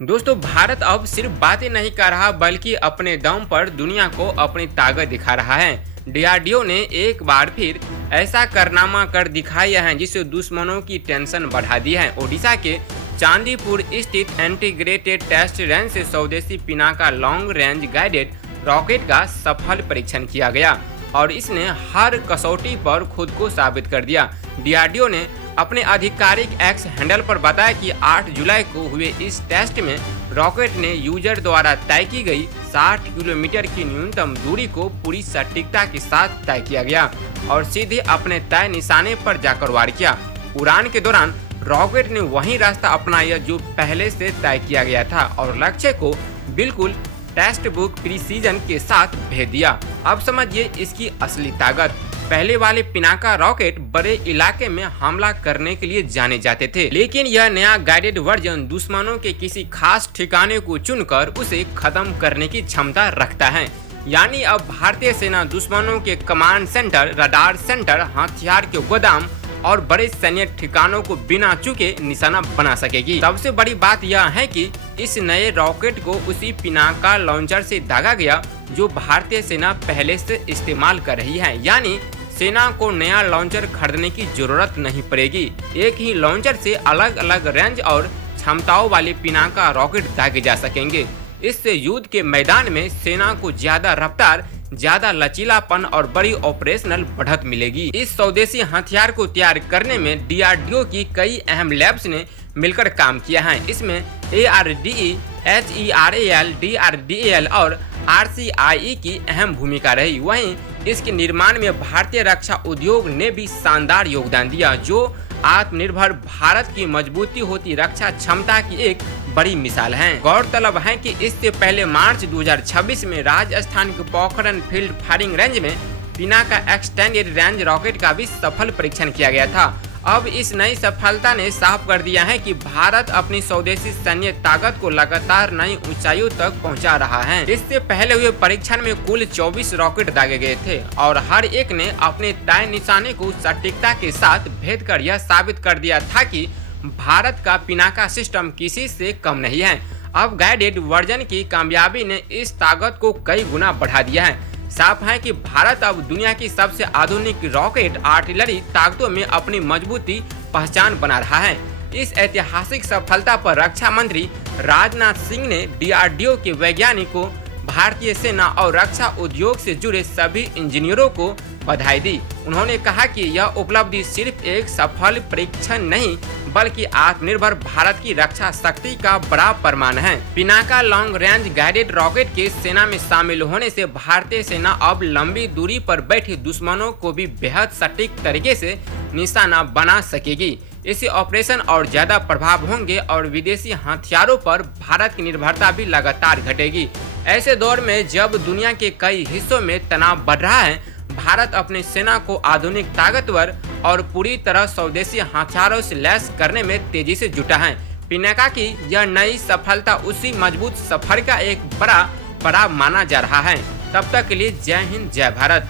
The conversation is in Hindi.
दोस्तों, भारत अब सिर्फ बातें नहीं कर रहा बल्कि अपने दम पर दुनिया को अपनी ताकत दिखा रहा है। डीआरडीओ ने एक बार फिर ऐसा कारनामा कर दिखाया है जिससे दुश्मनों की टेंशन बढ़ा दी है। ओडिशा के चांदीपुर स्थित इंटीग्रेटेड टेस्ट रेंज से स्वदेशी Pinaka long range guided rocket का सफल परीक्षण किया गया और इसने हर कसौटी पर खुद को साबित कर दिया। डीआरडीओ ने अपने आधिकारिक एक्स हैंडल पर बताया कि 8 जुलाई को हुए इस टेस्ट में रॉकेट ने यूजर द्वारा तय की गई 60 किलोमीटर की न्यूनतम दूरी को पूरी सटीकता के साथ तय किया गया और सीधे अपने तय निशाने पर जाकर वार किया। उड़ान के दौरान रॉकेट ने वही रास्ता अपनाया जो पहले से तय किया गया था और लक्ष्य को बिल्कुल टेक्स्ट बुक प्रिसीजन के साथ भेज दिया। अब समझिए इसकी असली ताकत। पहले वाले पिनाका रॉकेट बड़े इलाके में हमला करने के लिए जाने जाते थे, लेकिन यह नया गाइडेड वर्जन दुश्मनों के किसी खास ठिकाने को चुनकर उसे खत्म करने की क्षमता रखता है। यानी अब भारतीय सेना दुश्मनों के कमांड सेंटर, रडार सेंटर, हथियार के गोदाम और बड़े सैन्य ठिकानों को बिना चूके निशाना बना सकेगी। सबसे बड़ी बात यह है कि इस नए रॉकेट को उसी पिनाका लॉन्चर से दागा गया जो भारतीय सेना पहले से इस्तेमाल कर रही है। यानी सेना को नया लॉन्चर खरीदने की जरूरत नहीं पड़ेगी। एक ही लॉन्चर से अलग अलग रेंज और क्षमताओं वाले पिनाका रॉकेट दागे जा सकेंगे। इससे युद्ध के मैदान में सेना को ज्यादा रफ्तार, ज्यादा लचीलापन और बड़ी ऑपरेशनल बढ़त मिलेगी। इस स्वदेशी हथियार को तैयार करने में डीआरडीओ की कई अहम लैब्स ने मिलकर काम किया है। इसमें ARDE, HERAL, DRDAL और RCIE की अहम भूमिका रही। वहीं इसके निर्माण में भारतीय रक्षा उद्योग ने भी शानदार योगदान दिया, जो आत्मनिर्भर भारत की मजबूती होती रक्षा क्षमता की एक बड़ी मिसाल है। गौरतलब है कि इससे पहले मार्च 2026 में राजस्थान के पोखरण फील्ड फायरिंग रेंज में पिनाका एक्सटेंडेड रेंज रॉकेट का भी सफल परीक्षण किया गया था। अब इस नई सफलता ने साफ कर दिया है कि भारत अपनी स्वदेशी सैन्य ताकत को लगातार नई ऊंचाइयों तक पहुंचा रहा है। इससे पहले हुए परीक्षण में कुल 24 रॉकेट दागे गए थे और हर एक ने अपने तय निशाने को सटीकता के साथ भेद कर यह साबित कर दिया था कि भारत का पिनाका सिस्टम किसी से कम नहीं है। अब गाइडेड वर्जन की कामयाबी ने इस ताकत को कई गुना बढ़ा दिया है। साफ है कि भारत अब दुनिया की सबसे आधुनिक रॉकेट आर्टिलरी ताकतों में अपनी मजबूती पहचान बना रहा है। इस ऐतिहासिक सफलता पर रक्षा मंत्री राजनाथ सिंह ने डीआरडीओ के वैज्ञानिकों, भारतीय सेना और रक्षा उद्योग से जुड़े सभी इंजीनियरों को बधाई दी। उन्होंने कहा कि यह उपलब्धि सिर्फ एक सफल परीक्षण नहीं बल्कि आत्मनिर्भर भारत की रक्षा शक्ति का बड़ा प्रमाण है। Pinaka long range guided rocket के सेना में शामिल होने से भारतीय सेना अब लंबी दूरी पर बैठे दुश्मनों को भी बेहद सटीक तरीके से निशाना बना सकेगी। इससे ऑपरेशन और ज्यादा प्रभाव होंगे और विदेशी हथियारों पर भारत की निर्भरता भी लगातार घटेगी। ऐसे दौर में जब दुनिया के कई हिस्सों में तनाव बढ़ रहा है, भारत अपनी सेना को आधुनिक, ताकतवर और पूरी तरह स्वदेशी हथियारों से लैस करने में तेजी से जुटा है। पिनाका की यह नई सफलता उसी मजबूत सफर का एक बड़ा पड़ाव माना जा रहा है। तब तक के लिए जय हिंद, जय भारत।